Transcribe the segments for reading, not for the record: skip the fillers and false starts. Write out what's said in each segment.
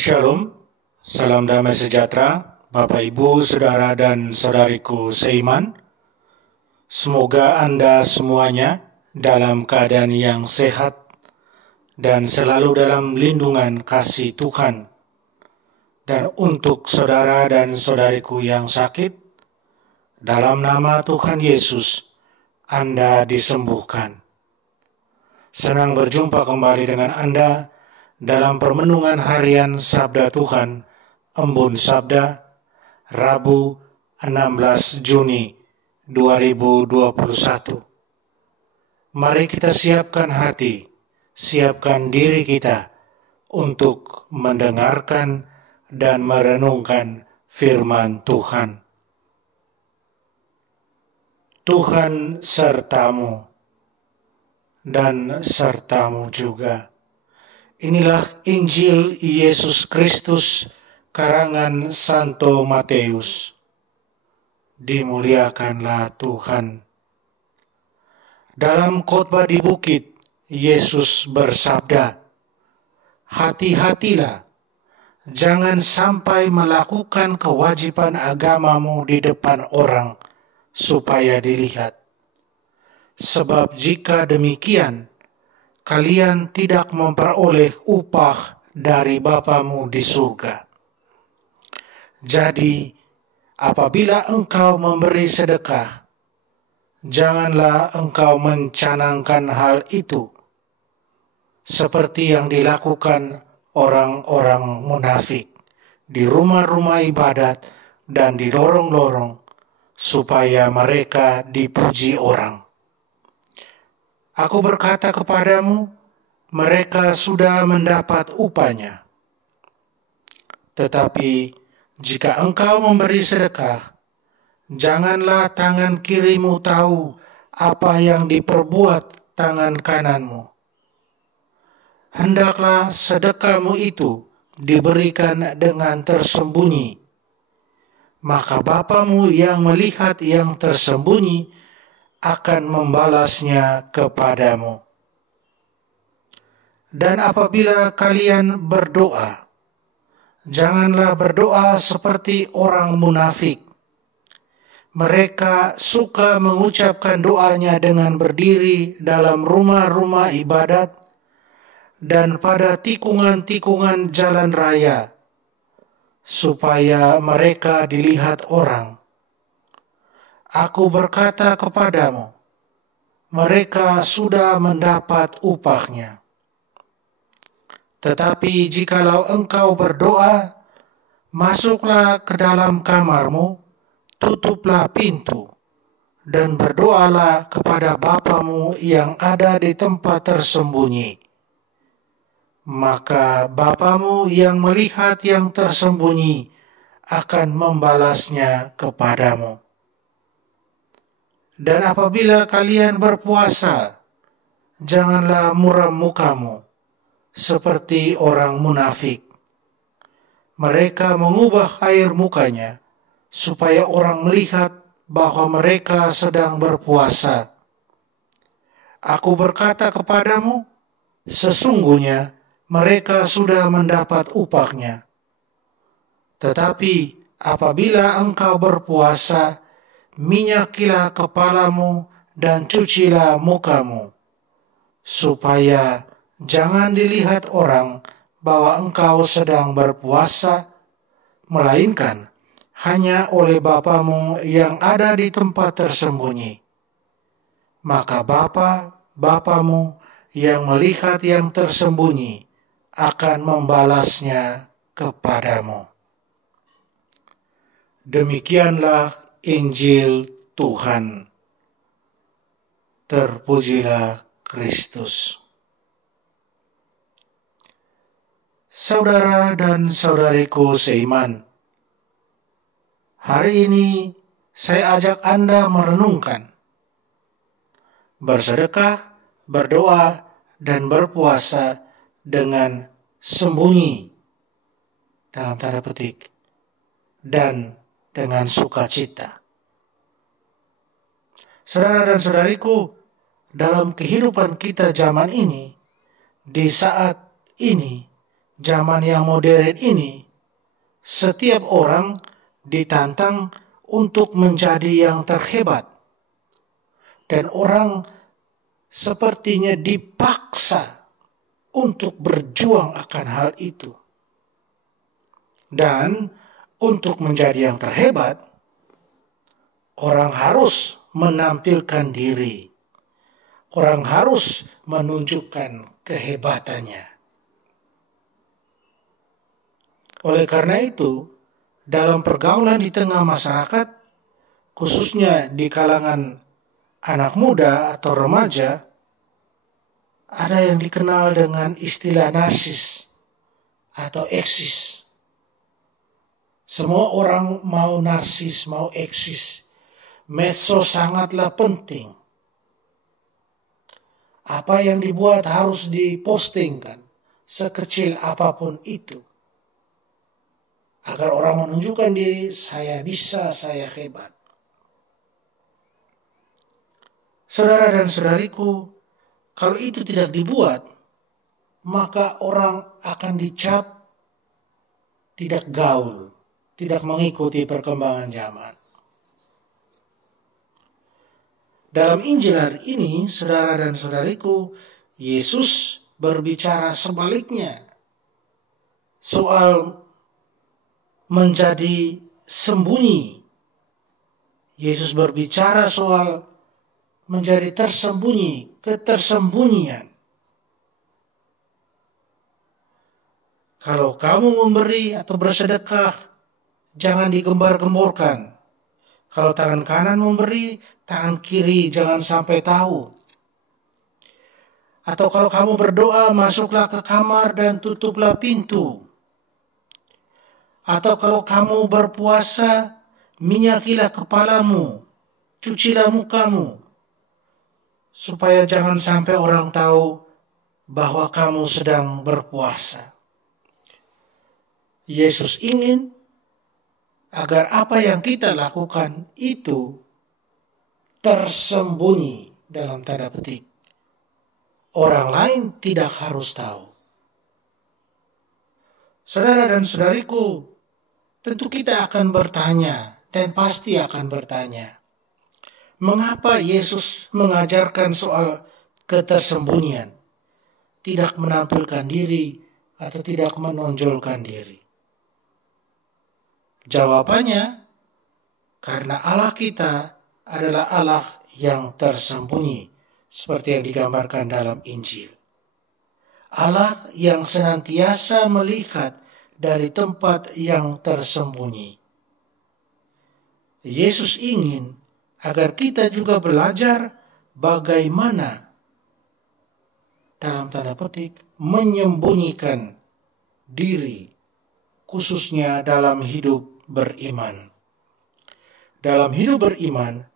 Shalom, salam damai sejahtera, Bapak Ibu, Saudara dan Saudariku seiman. Semoga Anda semuanya dalam keadaan yang sehat dan selalu dalam lindungan kasih Tuhan. Dan untuk saudara dan saudariku yang sakit, dalam nama Tuhan Yesus, Anda disembuhkan. Senang berjumpa kembali dengan Anda dalam permenungan harian Sabda Tuhan, Embun Sabda, Rabu 16 Juni 2021. Mari kita siapkan hati, siapkan diri kita untuk mendengarkan dan merenungkan firman Tuhan. Tuhan sertamu dan sertamu juga. Inilah Injil Yesus Kristus karangan Santo Matius. Dimuliakanlah Tuhan. Dalam khotbah di bukit, Yesus bersabda, "Hati-hatilah, jangan sampai melakukan kewajiban agamamu di depan orang supaya dilihat. Sebab jika demikian, kalian tidak memperoleh upah dari Bapamu di surga. Jadi, apabila engkau memberi sedekah, janganlah engkau mencanangkan hal itu, seperti yang dilakukan orang-orang munafik di rumah-rumah ibadat dan di lorong-lorong, supaya mereka dipuji orang. Aku berkata kepadamu, mereka sudah mendapat upahnya. Tetapi jika engkau memberi sedekah, janganlah tangan kirimu tahu apa yang diperbuat tangan kananmu. Hendaklah sedekahmu itu diberikan dengan tersembunyi, maka Bapamu yang melihat yang tersembunyi akan membalasnya kepadamu. Dan apabila kalian berdoa, janganlah berdoa seperti orang munafik. Mereka suka mengucapkan doanya dengan berdiri dalam rumah-rumah ibadat dan pada tikungan-tikungan jalan raya, supaya mereka dilihat orang. Aku berkata kepadamu, mereka sudah mendapat upahnya. Tetapi jikalau engkau berdoa, masuklah ke dalam kamarmu, tutuplah pintu, dan berdoalah kepada Bapamu yang ada di tempat tersembunyi. Maka Bapamu yang melihat yang tersembunyi akan membalasnya kepadamu. Dan apabila kalian berpuasa, janganlah muram mukamu seperti orang munafik. Mereka mengubah air mukanya supaya orang melihat bahwa mereka sedang berpuasa. Aku berkata kepadamu, sesungguhnya mereka sudah mendapat upahnya. Tetapi apabila engkau berpuasa, minyakilah kepalamu dan cucilah mukamu, supaya jangan dilihat orang bahwa engkau sedang berpuasa, melainkan hanya oleh Bapamu yang ada di tempat tersembunyi. Maka Bapamu yang melihat yang tersembunyi akan membalasnya kepadamu." Demikianlah Injil Tuhan. Terpujilah Kristus. Saudara dan saudariku seiman, hari ini saya ajak Anda merenungkan, bersedekah, berdoa, dan berpuasa dengan sembunyi, dalam tanda petik, dan dengan sukacita. Saudara dan saudariku, dalam kehidupan kita zaman ini, di saat ini, zaman yang modern ini, setiap orang ditantang untuk menjadi yang terhebat. Dan orang sepertinya dipaksa untuk berjuang akan hal itu. Dan untuk menjadi yang terhebat, orang harus menampilkan diri. Orang harus menunjukkan kehebatannya. Oleh karena itu, dalam pergaulan di tengah masyarakat, khususnya di kalangan anak muda atau remaja, ada yang dikenal dengan istilah narsis atau eksis. Semua orang mau narsis, mau eksis. Medsos sangatlah penting. Apa yang dibuat harus dipostingkan, sekecil apapun itu. Agar orang menunjukkan diri, saya bisa, saya hebat. Saudara dan saudariku, kalau itu tidak dibuat, maka orang akan dicap tidak gaul, tidak mengikuti perkembangan zaman. Dalam Injil hari ini, saudara dan saudariku, Yesus berbicara sebaliknya soal menjadi sembunyi. Yesus berbicara soal menjadi tersembunyi, ketersembunyian. Kalau kamu memberi atau bersedekah, jangan digembar-gemborkan. Kalau tangan kanan memberi, tangan kiri jangan sampai tahu. Atau kalau kamu berdoa, masuklah ke kamar dan tutuplah pintu. Atau kalau kamu berpuasa, minyakilah kepalamu, cucilah mukamu, supaya jangan sampai orang tahu bahwa kamu sedang berpuasa. Yesus ingin agar apa yang kita lakukan itu tersembunyi dalam tanda petik. Orang lain tidak harus tahu. Saudara dan saudariku, tentu kita akan bertanya dan pasti akan bertanya, mengapa Yesus mengajarkan soal ketersembunyian, tidak menampilkan diri atau tidak menonjolkan diri? Jawabannya, karena Allah kita adalah Allah yang tersembunyi, seperti yang digambarkan dalam Injil. Allah yang senantiasa melihat dari tempat yang tersembunyi. Yesus ingin agar kita juga belajar bagaimana, dalam tanda petik, menyembunyikan diri, khususnya dalam hidup beriman. Dalam hidup beriman,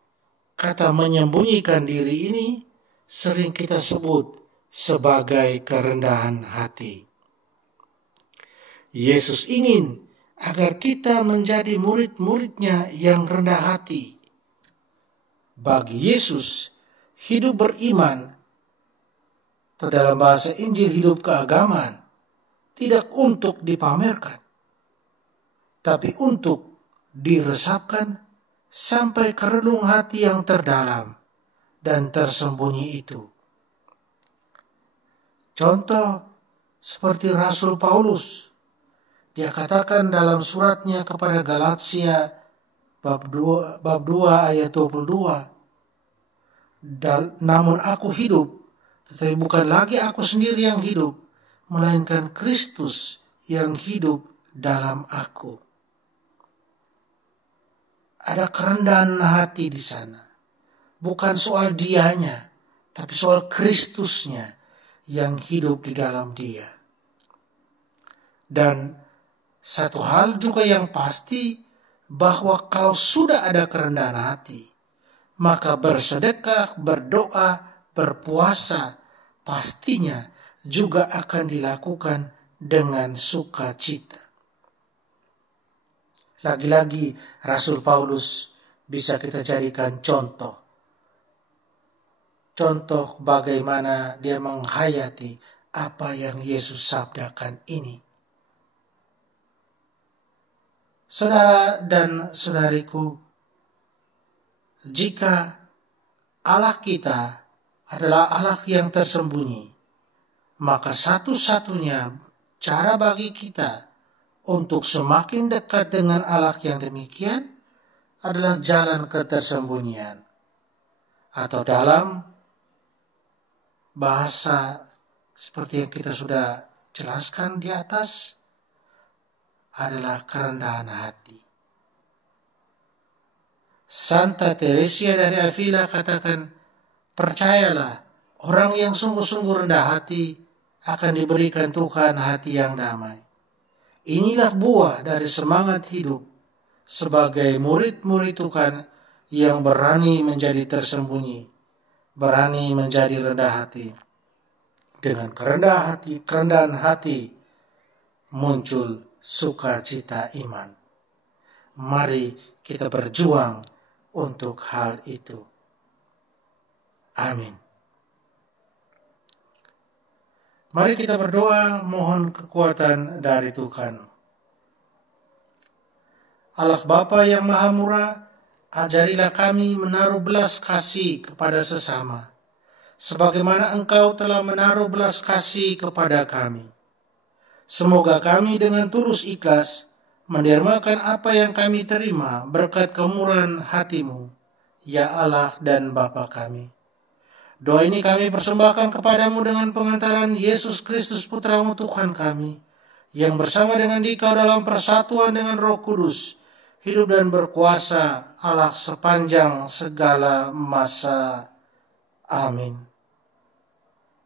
kata menyembunyikan diri ini sering kita sebut sebagai kerendahan hati. Yesus ingin agar kita menjadi murid-muridnya yang rendah hati. Bagi Yesus, hidup beriman, atau dalam bahasa Injil hidup keagamaan, tidak untuk dipamerkan, tapi untuk diresapkan sampai ke relung hati yang terdalam dan tersembunyi itu. Contoh seperti Rasul Paulus, dia katakan dalam suratnya kepada Galatia bab 2 ayat 22, namun aku hidup, tetapi bukan lagi aku sendiri yang hidup, melainkan Kristus yang hidup dalam aku. Ada kerendahan hati di sana. Bukan soal dianya, tapi soal Kristusnya yang hidup di dalam dia. Dan satu hal juga yang pasti, bahwa kalau sudah ada kerendahan hati, maka bersedekah, berdoa, berpuasa, pastinya juga akan dilakukan dengan sukacita. Lagi-lagi Rasul Paulus bisa kita jadikan contoh. Contoh bagaimana dia menghayati apa yang Yesus sabdakan ini. Saudara dan saudariku, jika Allah kita adalah Allah yang tersembunyi, maka satu-satunya cara bagi kita untuk semakin dekat dengan Allah yang demikian adalah jalan ketersembunyian. Atau dalam bahasa seperti yang kita sudah jelaskan di atas, adalah kerendahan hati. Santa Teresia dari Avila katakan, percayalah, orang yang sungguh-sungguh rendah hati akan diberikan Tuhan hati yang damai. Inilah buah dari semangat hidup sebagai murid-murid Tuhan yang berani menjadi tersembunyi, berani menjadi rendah hati. Dengan kerendahan hati muncul sukacita iman. Mari kita berjuang untuk hal itu. Amin. Mari kita berdoa mohon kekuatan dari Tuhan. Allah Bapa yang Maha Murah, ajarilah kami menaruh belas kasih kepada sesama, sebagaimana Engkau telah menaruh belas kasih kepada kami. Semoga kami dengan tulus ikhlas mendermakan apa yang kami terima berkat kemurahan hati-Mu, ya Allah dan Bapa kami. Doa ini kami persembahkan kepadamu dengan pengantaran Yesus Kristus Putra-Mu Tuhan kami, yang bersama dengan Dikau dalam persatuan dengan Roh Kudus, hidup dan berkuasa Allah sepanjang segala masa. Amin.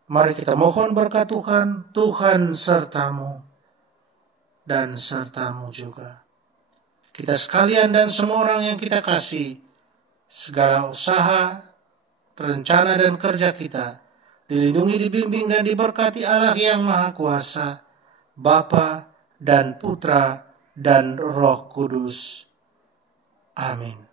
Mari kita mohon berkat Tuhan, Tuhan sertamu dan sertamu juga. Kita sekalian dan semua orang yang kita kasih, segala usaha, rencana dan kerja kita dilindungi, dibimbing dan diberkati Allah yang Maha Kuasa, Bapa dan Putra dan Roh Kudus. Amin.